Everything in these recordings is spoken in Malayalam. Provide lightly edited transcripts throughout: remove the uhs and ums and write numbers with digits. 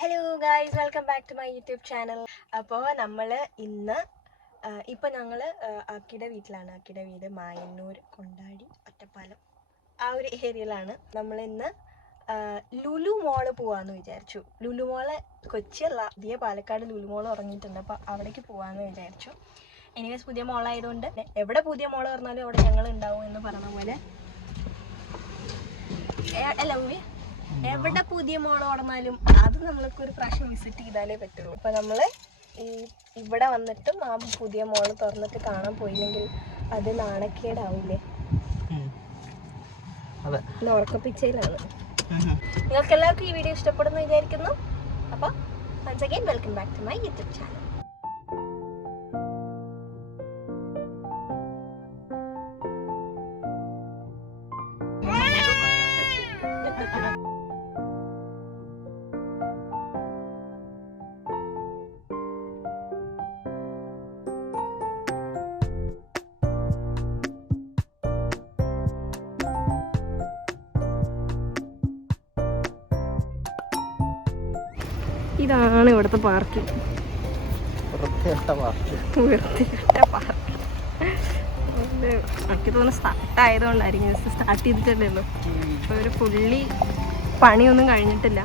Hello guys, welcome back to my YouTube channel. അപ്പോൾ നമ്മൾ ഇന്ന് ഇപ്പോൾ ഞങ്ങൾ ആക്കിയുടെ വീട്ടിലാണ്. ആക്കിയുടെ വീട് മായന്നൂർ, കൊണ്ടാടി, ഒറ്റപ്പാലം ആ ഒരു ഏരിയയിലാണ്. നമ്മളിന്ന് ലുലു മോള് പോവാമെന്ന് വിചാരിച്ചു. ലുലു മോള് കൊച്ചിയല്ല, പുതിയ പാലക്കാട് ലുലു മോള് ഉറങ്ങിയിട്ടുണ്ട്. അപ്പോൾ അവിടേക്ക് പോകാമെന്ന് വിചാരിച്ചു. എനിവേസ് പുതിയ മോളായതുകൊണ്ട് എവിടെ പുതിയ മോള് പറഞ്ഞാലും അവിടെ ഞങ്ങൾ ഉണ്ടാവും എന്ന് പറഞ്ഞ പോലെ. അല്ല ഉമ്മി, എവിടെ പുതിയ മോൾ ഓടന്നാലും അത് നമ്മൾക്ക് ഒരു പ്രാവശ്യം വിസിറ്റ് ചെയ്താലേ പറ്റുള്ളൂ. അപ്പോൾ നമ്മൾ ഇവിടെ വന്നിട്ടും ആ പുതിയ മോൾ തുറന്നിട്ട് കാണാൻ പോയില്ലെങ്കിൽ അത് നാണക്കേടാവില്ലേ? ഉറക്കപ്പിച്ചയിലാണ്. നിങ്ങൾക്ക് എല്ലാവർക്കും ഈ വീഡിയോ ഇഷ്ടപ്പെടുന്നു വിചാരിക്കുന്നു. അപ്പോൾ once again welcome back to my YouTube channel. ഇതാണ് ഇവിടുത്തെ പാർക്ക്. വൃത്തികെട്ട പാർക്ക്. എനിക്ക് തോന്നുന്നു സ്റ്റാർട്ട് ആയതുകൊണ്ടായിരിക്കും. ജസ്റ്റ് സ്റ്റാർട്ട് ചെയ്തിട്ടല്ലോ. ഇപ്പോൾ ഒരു പുള്ളി പണിയൊന്നും കഴിഞ്ഞിട്ടില്ല.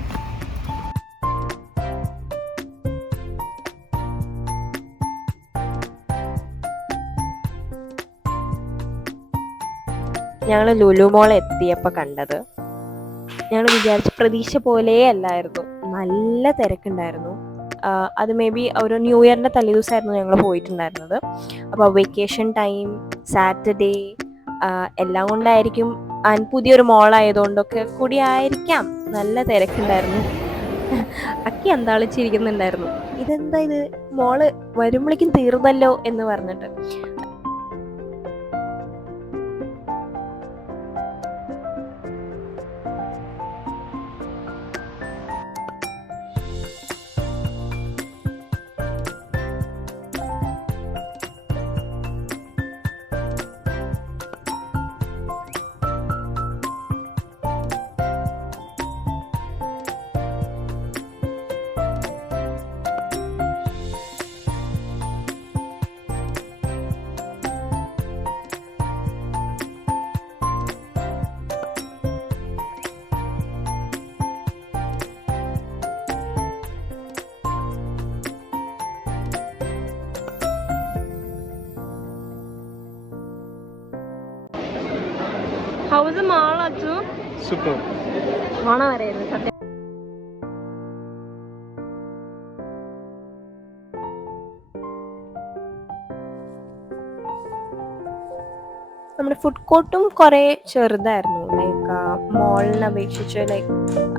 ഞങ്ങൾ ലുലു മോൾ എത്തിയപ്പോൾ കണ്ടത് ഞങ്ങൾ വിചാരിച്ച പ്രതീക്ഷ പോലെ അല്ലായിരുന്നു. നല്ല തിരക്കുണ്ടായിരുന്നു. അത് മേ ബി ഒരു ന്യൂ ഇയറിൻ്റെ തലേദിവസമായിരുന്നു ഞങ്ങൾ പോയിട്ടുണ്ടായിരുന്നത്. അപ്പോൾ വെക്കേഷൻ ടൈം, സാറ്റർഡേ എല്ലാം കൊണ്ടായിരിക്കും, പുതിയൊരു മോളായതുകൊണ്ടൊക്കെ കൂടി ആയിരിക്കാം നല്ല തിരക്കുണ്ടായിരുന്നു. അക്കി അന്താളിച്ചിരിക്കുന്നുണ്ടായിരുന്നു. ഇതെന്താ ഇത്, മോള് വരുമ്പോഴേക്കും തീർന്നല്ലോ എന്ന് പറഞ്ഞിട്ട്. How was the mall, Achu? Super. Vana varayirunnu satyam. നമ്മുടെ ഫുഡ് കോർട്ടും കുറേ ചെറുതായിരുന്നു. ലൈക്ക് മോളിനെ അപേക്ഷിച്ച്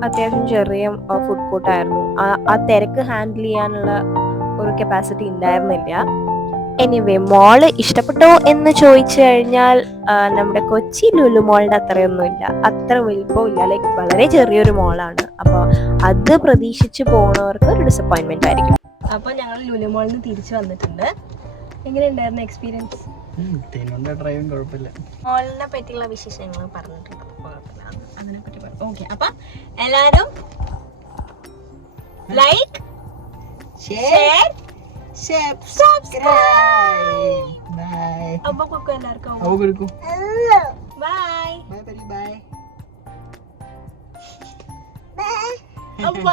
അത്യാവശ്യം ചെറിയ ഫുഡ് കോർട്ടായിരുന്നു. ആ തിരക്ക് ഹാൻഡിൽ ചെയ്യാനുള്ള ഒരു കപ്പാസിറ്റി ഉണ്ടായിരുന്നില്ല. എനിവേ, മോള് ഇഷ്ടപ്പെട്ടോ എന്ന് ചോദിച്ചു കഴിഞ്ഞാൽ നമ്മുടെ കൊച്ചി ലുലു മോളിൻ്റെ അത്രയൊന്നുമില്ല, അത്ര വലിപ്പമില്ല. വളരെ ചെറിയൊരു മോളാണ്. അപ്പോൾ അത് പ്രതീക്ഷിച്ച് പോകുന്നവർക്ക് ഒരു ഡിസപ്പോയിൻമെന്റ് ആയിരിക്കും. അപ്പോൾ ഞങ്ങൾ ലുലു മോളിൽ നിന്ന് തിരിച്ചു വന്നിട്ടുണ്ട്. എങ്ങനെയുണ്ടായിരുന്നു എക്സ്പീരിയൻസ്? മോളിനെ പറ്റിയുള്ള വിശേഷങ്ങൾ പറഞ്ഞിട്ടുണ്ട്. അതിനെപ്പറ്റി ഓക്കെ. അപ്പം എല്ലാവരും ലൈക്ക്, ഷെയർ, സബ്സ്ക്രൈബ്. അപ്പൊ കുക്കു എല്ലാവർക്കും ബൈ ബൈ. അപ്പ